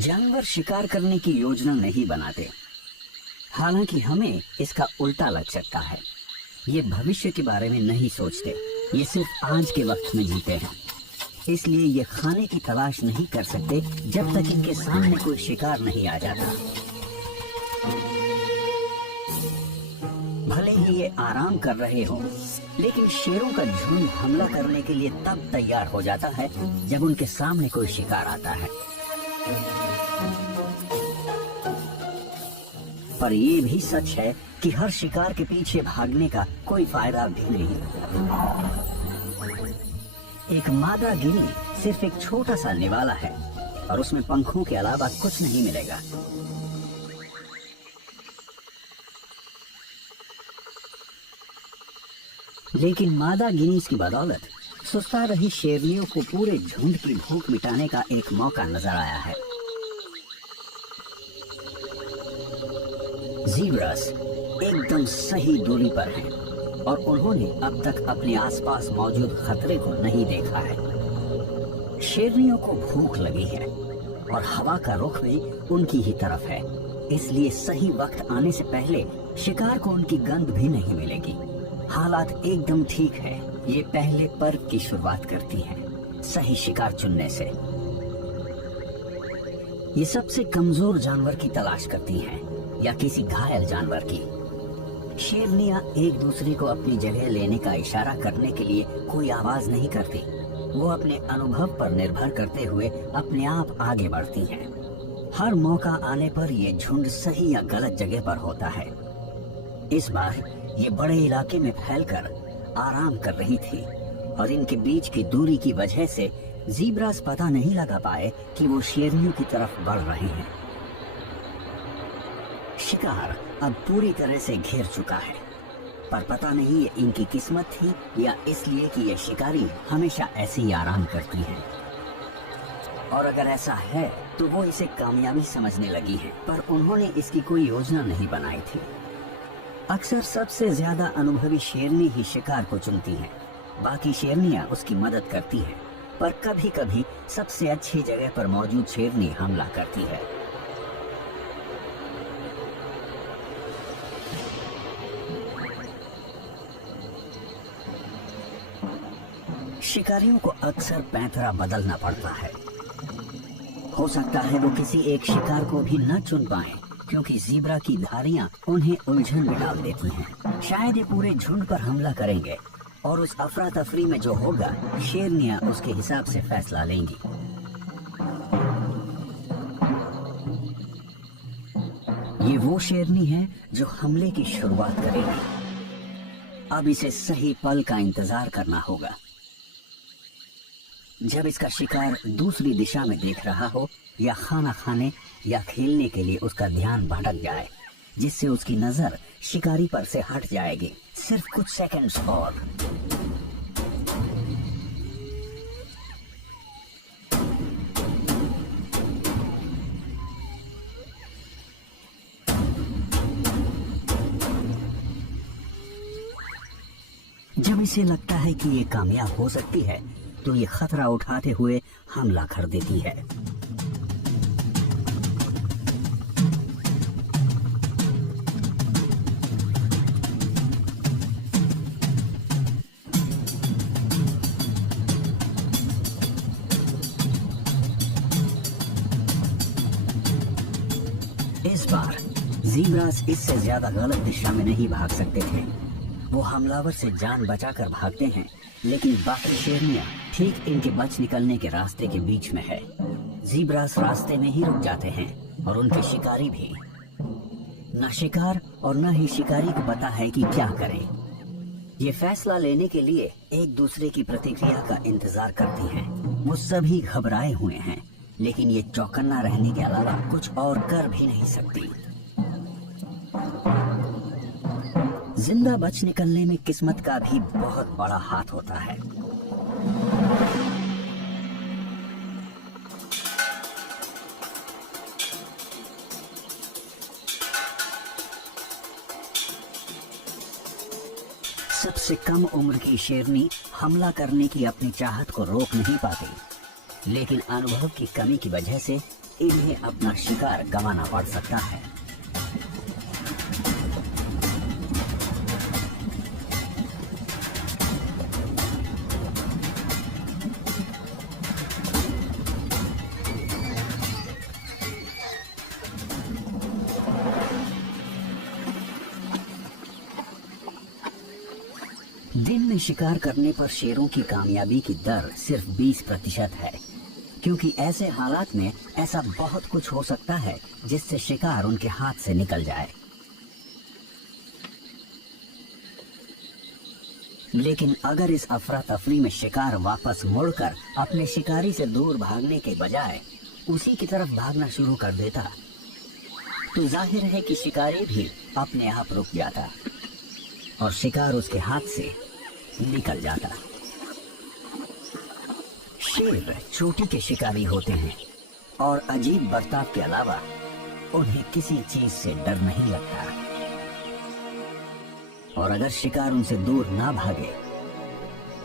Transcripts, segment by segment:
जानवर शिकार करने की योजना नहीं बनाते, हालांकि हमें इसका उल्टा लग सकता है। ये भविष्य के बारे में नहीं सोचते, ये सिर्फ आज के वक्त में जीते हैं। इसलिए ये खाने की तलाश नहीं कर सकते जब तक इनके सामने कोई शिकार नहीं आ जाता। भले ही ये आराम कर रहे हो, लेकिन शेरों का झुंड हमला करने के लिए तब तैयार हो जाता है जब उनके सामने कोई शिकार आता है। पर ये भी सच है कि हर शिकार के पीछे भागने का कोई फायदा भी नहीं। एक मादा गिनी सिर्फ एक छोटा सा निवाला है और उसमें पंखों के अलावा कुछ नहीं मिलेगा। लेकिन मादा गिनीज की बदौलत सुस्ता रही शेरनियों को पूरे झुंड की भूख मिटाने का एक मौका नजर आया है। ज़ीब्रास एकदम सही दूरी पर हैं और उन्होंने अब तक अपने आसपास मौजूद खतरे को नहीं देखा है। शेरनियों को भूख लगी है और हवा का रुख भी उनकी ही तरफ है, इसलिए सही वक्त आने से पहले शिकार को उनकी गंध भी नहीं मिलेगी। हालात एकदम ठीक है। ये पहले पर्व की शुरुआत करती हैं, सही शिकार चुनने से। ये सबसे कमजोर जानवर की तलाश करती हैं या किसी घायल जानवर की। शेरनियां एक दूसरे को अपनी जगह लेने का इशारा करने के लिए कोई आवाज नहीं करती। वो अपने अनुभव पर निर्भर करते हुए अपने आप आगे बढ़ती हैं। हर मौका आने पर ये झुंड सही या गलत जगह पर होता है। इस बार ये बड़े इलाके में फैलकर आराम कर रही थी और इनके बीच की दूरी की वजह से ज़ीब्रास पता नहीं लगा पाए कि वो शेरनियों की तरफ बढ़ रहे हैं। शिकार अब पूरी तरह से घेर चुका है, पर पता नहीं ये इनकी किस्मत थी या इसलिए कि ये शिकारी हमेशा ऐसे ही आराम करती हैं। और अगर ऐसा है तो वो इसे कामयाबी समझने लगी है, पर उन्होंने इसकी कोई योजना नहीं बनाई थी। अक्सर सबसे ज्यादा अनुभवी शेरनी ही शिकार को चुनती हैं, बाकी शेरनियां उसकी मदद करती हैं, पर कभी कभी सबसे अच्छी जगह पर मौजूद शेरनी हमला करती है। शिकारियों को अक्सर पैंतरा बदलना पड़ता है। हो सकता है वो किसी एक शिकार को भी न चुन पाए, क्योंकि ज़ीब्रा की धारियां उन्हें उलझन में डाल देती हैं। शायद ये पूरे झुंड पर हमला करेंगे और उस अफरा तफरी में जो होगा शेरनियां उसके हिसाब से फैसला लेंगी। ये वो शेरनी है जो हमले की शुरुआत करेगी। अब इसे सही पल का इंतजार करना होगा। जब इसका शिकार दूसरी दिशा में देख रहा हो या खाना खाने या खेलने के लिए उसका ध्यान भटक जाए, जिससे उसकी नजर शिकारी पर से हट जाएगी। सिर्फ कुछ सेकंड्स और। जब इसे लगता है कि ये कामयाब हो सकती है तो ये खतरा उठाते हुए हमला कर देती है। इस बार ज़ीब्रास इससे ज्यादा गलत दिशा में नहीं भाग सकते थे। वो हमलावर से जान बचाकर भागते हैं, लेकिन बाकी शेरनियां ठीक इनके बच निकलने के रास्ते के बीच में है। ज़ीब्रास रास्ते में ही रुक जाते हैं और उनके शिकारी भी। न शिकार और न ही शिकारी को पता है कि क्या करें। ये फैसला लेने के लिए एक दूसरे की प्रतिक्रिया का इंतजार करती हैं। वो सभी घबराए हुए हैं, लेकिन ये चौकन्ना रहने के अलावा कुछ और कर भी नहीं सकती। जिंदा बच निकलने में किस्मत का भी बहुत बड़ा हाथ होता है। सबसे कम उम्र की शेरनी हमला करने की अपनी चाहत को रोक नहीं पाती, लेकिन अनुभव की कमी की वजह से इन्हें अपना शिकार गंवाना पड़ सकता है। दिन में शिकार करने पर शेरों की कामयाबी की दर सिर्फ 20% है, क्योंकि ऐसे हालात में ऐसा बहुत कुछ हो सकता है जिससे शिकार उनके हाथ से निकल जाए। लेकिन अगर इस अफरा तफरी में शिकार वापस मुड़कर अपने शिकारी से दूर भागने के बजाय उसी की तरफ भागना शुरू कर देता, तो जाहिर है कि शिकारी भी अपने आप रुक जाता और शिकार उसके हाथ से निकल जाता। शेर चोटी के शिकारी होते हैं और अजीब बर्ताव के अलावा उन्हें किसी चीज से डर नहीं लगता, और अगर शिकार उनसे दूर ना भागे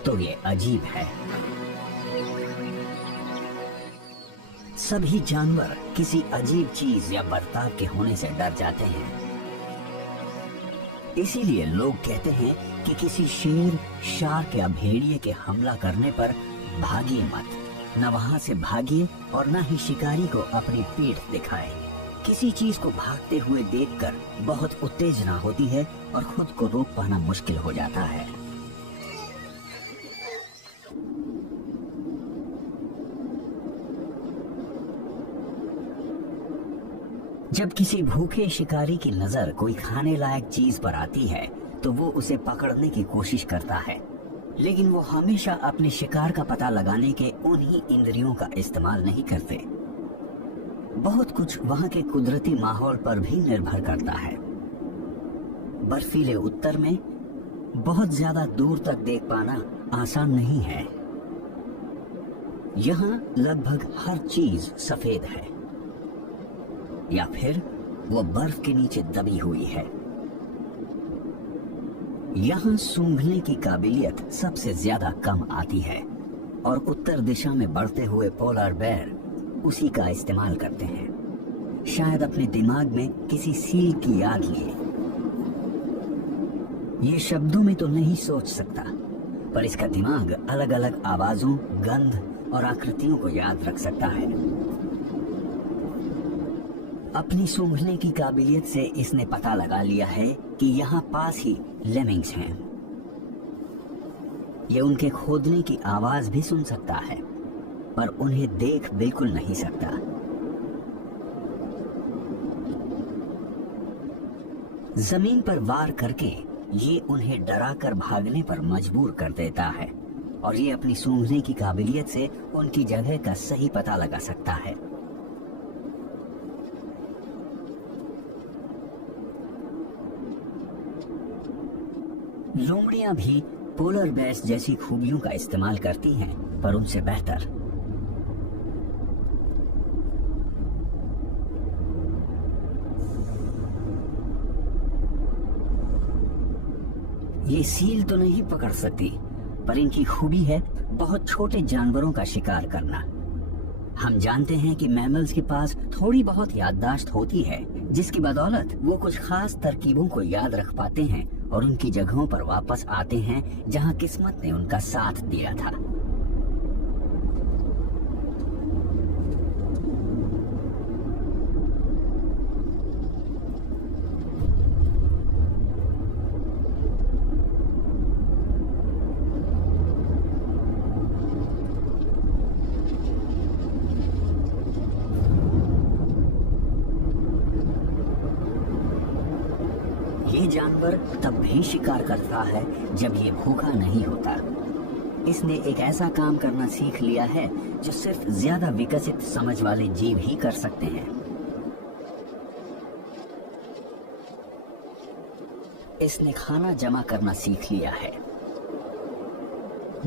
तो ये अजीब है। सभी जानवर किसी अजीब चीज या बर्ताव के होने से डर जाते हैं। इसीलिए लोग कहते हैं कि किसी शेर, शार्क या भेड़िए के हमला करने पर भागिए मत, न वहां से भागिए और न ही शिकारी को अपनी पीठ दिखाएं। किसी चीज को भागते हुए देखकर बहुत उत्तेजना होती है और खुद को रोक पाना मुश्किल हो जाता है। जब किसी भूखे शिकारी की नजर कोई खाने लायक चीज पर आती है तो वो उसे पकड़ने की कोशिश करता है, लेकिन वो हमेशा अपने शिकार का पता लगाने के उन्हीं इंद्रियों का इस्तेमाल नहीं करते। बहुत कुछ वहां के कुदरती माहौल पर भी निर्भर करता है। बर्फीले उत्तर में बहुत ज्यादा दूर तक देख पाना आसान नहीं है। यहाँ लगभग हर चीज सफेद है या फिर वो बर्फ के नीचे दबी हुई है। यहाँ सूंघने की काबिलियत सबसे ज्यादा कम आती है और उत्तर दिशा में बढ़ते हुए पोलर बेयर उसी का इस्तेमाल करते हैं, शायद अपने दिमाग में किसी सील की याद लिए। ये शब्दों में तो नहीं सोच सकता, पर इसका दिमाग अलग अलग आवाजों, गंध और आकृतियों को याद रख सकता है। अपनी सूंघने की काबिलियत से इसने पता लगा लिया है कि यहाँ पास ही लेमिंग्स हैं। ये उनके खोदने की आवाज भी सुन सकता है, पर उन्हें देख बिल्कुल नहीं सकता। जमीन पर वार करके ये उन्हें डराकर भागने पर मजबूर कर देता है, और ये अपनी सूंघने की काबिलियत से उनकी जगह का सही पता लगा सकता है। लोमड़ियां भी पोलर बेयर्स जैसी खूबियों का इस्तेमाल करती हैं, पर उनसे बेहतर। ये सील तो नहीं पकड़ सकती, पर इनकी खूबी है बहुत छोटे जानवरों का शिकार करना। हम जानते हैं कि मैमल्स के पास थोड़ी बहुत याददाश्त होती है, जिसकी बदौलत वो कुछ खास तरकीबों को याद रख पाते हैं और उनकी जगहों पर वापस आते हैं जहां किस्मत ने उनका साथ दिया था। ये जानवर तब भी शिकार करता है जब ये भूखा नहीं होता। इसने एक ऐसा काम करना सीख लिया है जो सिर्फ ज्यादा विकसित समझ वाले जीव ही कर सकते हैं। इसने खाना जमा करना सीख लिया है।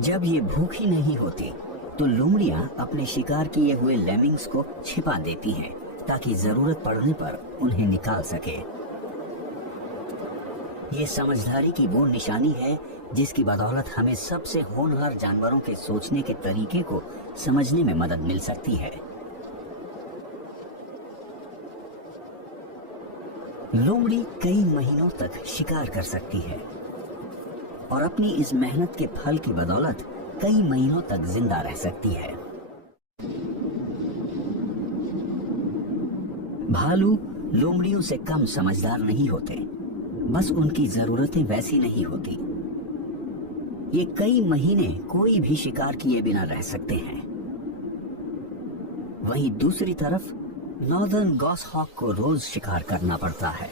जब ये भूखी नहीं होती तो लोमड़ियां अपने शिकार किए हुए लेमिंग्स को छिपा देती हैं ताकि जरूरत पड़ने पर उन्हें निकाल सके। ये समझदारी की वो निशानी है जिसकी बदौलत हमें सबसे होनहार जानवरों के सोचने के तरीके को समझने में मदद मिल सकती है। लोमड़ी कई महीनों तक शिकार कर सकती है और अपनी इस मेहनत के फल की बदौलत कई महीनों तक जिंदा रह सकती है। भालू लोमड़ियों से कम समझदार नहीं होते, बस उनकी जरूरतें वैसी नहीं होती। ये कई महीने कोई भी शिकार किए बिना रह सकते हैं। वहीं दूसरी तरफ नॉर्दर्न गॉसहॉक को रोज शिकार करना पड़ता है।